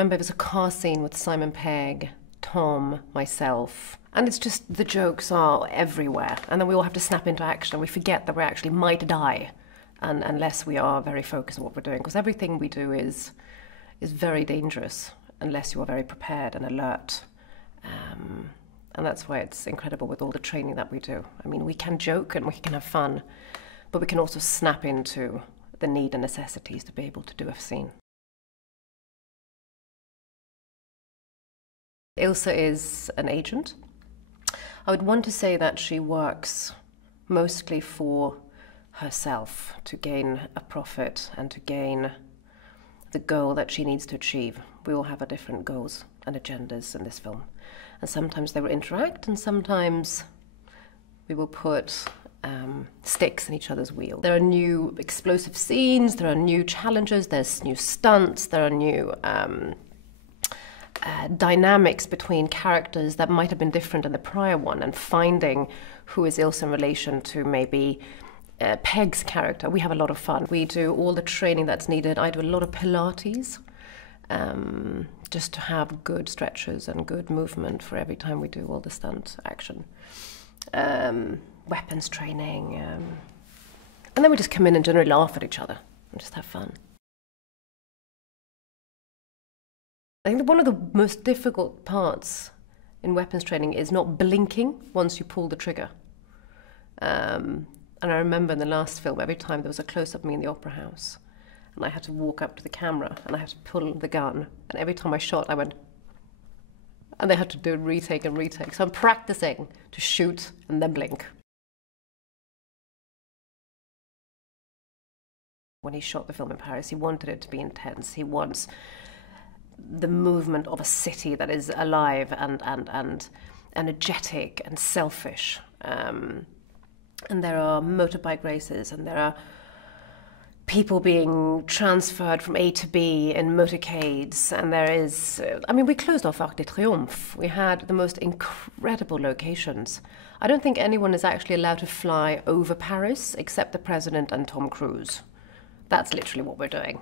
remember it was a car scene with Simon Pegg, Tom, myself, and it's just the jokes are everywhere, and then we all have to snap into action and we forget that we actually might die unless we are very focused on what we're doing, because everything we do is very dangerous unless you are very prepared and alert. And that's why it's incredible with all the training that we do. I mean, we can joke and we can have fun, but we can also snap into the need and necessities to be able to do a scene. Ilsa is an agent. I would want to say that she works mostly for herself to gain a profit and to gain the goal that she needs to achieve. We all have our different goals and agendas in this film. And sometimes they will interact, and sometimes we will put sticks in each other's wheel. There are new explosive scenes, there are new challenges, there's new stunts, there are new dynamics between characters that might have been different in the prior one, and finding who is Ilsa in relation to maybe Pegg's character. We have a lot of fun. We do all the training that's needed. I do a lot of Pilates, just to have good stretches and good movement for every time we do all the stunt action. Weapons training. And then we just come in and generally laugh at each other and just have fun. I think that one of the most difficult parts in weapons training is not blinking once you pull the trigger. And I remember in the last film, every time there was a close-up of me in the opera house, and I had to walk up to the camera and I had to pull the gun, and every time I shot I went, and they had to do a retake and retake. So I'm practicing to shoot and then blink. When he shot the film in Paris, he wanted it to be intense. He wants the movement of a city that is alive and energetic and selfish. And there are motorbike races, and there are people being transferred from A to B in motorcades, and there is, I mean, we closed off Arc de Triomphe. We had the most incredible locations. I don't think anyone is actually allowed to fly over Paris except the president and Tom Cruise. That's literally what we're doing.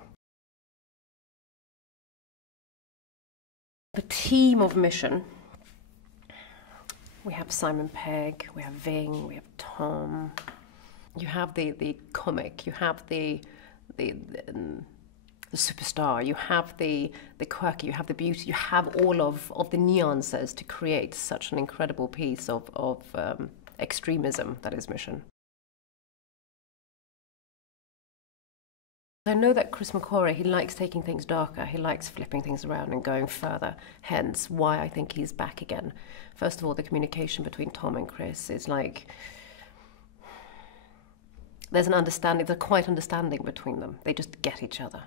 The team of Mission, we have Simon Pegg, we have Ving, we have Tom. You have the comic, you have the superstar, you have the quirky, you have the beauty, you have all of the nuances to create such an incredible piece of extremism that is Mission. I know that Chris McQuarrie, he likes taking things darker, he likes flipping things around and going further, hence why I think he's back again. First of all, the communication between Tom and Chris is like, there's an understanding, there's quite understanding between them. They just get each other.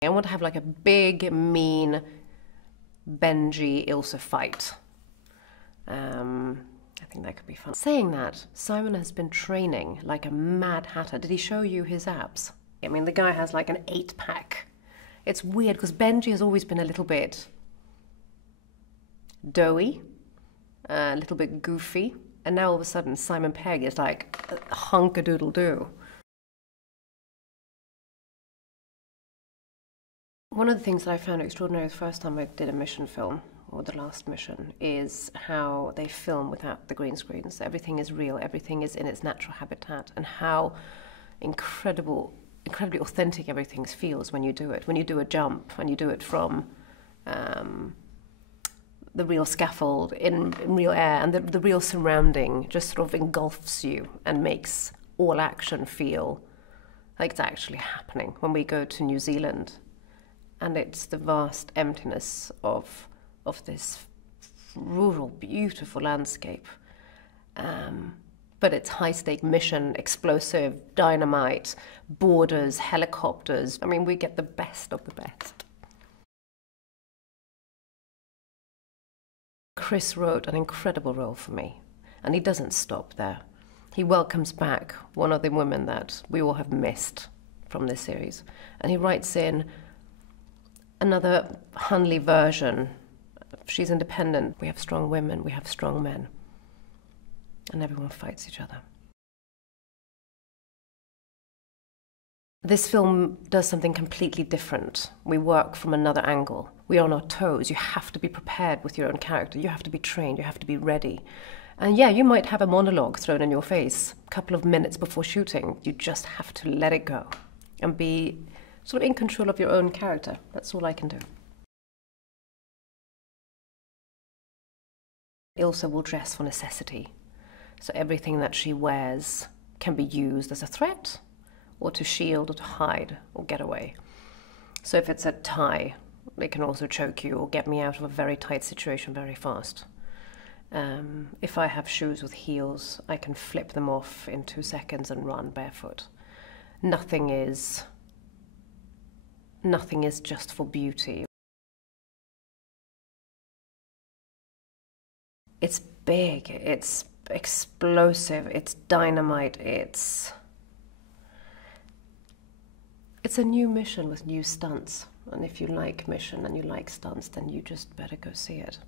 I want to have like a big, mean Benji Ilsa fight. I think that could be fun. Saying that, Simon has been training like a mad hatter. Did he show you his abs? I mean, the guy has like an 8-pack. It's weird because Benji has always been a little bit doughy, a little bit goofy, and now all of a sudden Simon Pegg is like a hunk-a-doodle-doo. One of the things that I found extraordinary the first time I did a Mission film, or the last Mission, is how they film without the green screens. Everything is real, everything is in its natural habitat, and how incredibly authentic everything feels when you do it. When you do a jump, when you do it from the real scaffold in real air, and the real surrounding just sort of engulfs you and makes all action feel like it's actually happening. When we go to New Zealand, and it's the vast emptiness of this rural, beautiful landscape. But it's high-stake mission, explosive, dynamite, borders, helicopters. I mean, we get the best of the best. Chris wrote an incredible role for me, and he doesn't stop there. He welcomes back one of the women that we all have missed from this series, and he writes in another Hunley version. She's independent. We have strong women, we have strong men, and everyone fights each other. This film does something completely different. We work from another angle. We are on our toes. You have to be prepared with your own character. You have to be trained. You have to be ready. And yeah, you might have a monologue thrown in your face a couple of minutes before shooting. You just have to let it go and be sort of in control of your own character. That's all I can do. Ilsa will dress for necessity. So everything that she wears can be used as a threat, or to shield, or to hide, or get away. So if it's a tie, it can also choke you or get me out of a very tight situation very fast. If I have shoes with heels, I can flip them off in 2 seconds and run barefoot. Nothing is just for beauty. It's big, it's explosive, it's dynamite, it's a new mission with new stunts. And if you like mission and you like stunts, then you just better go see it.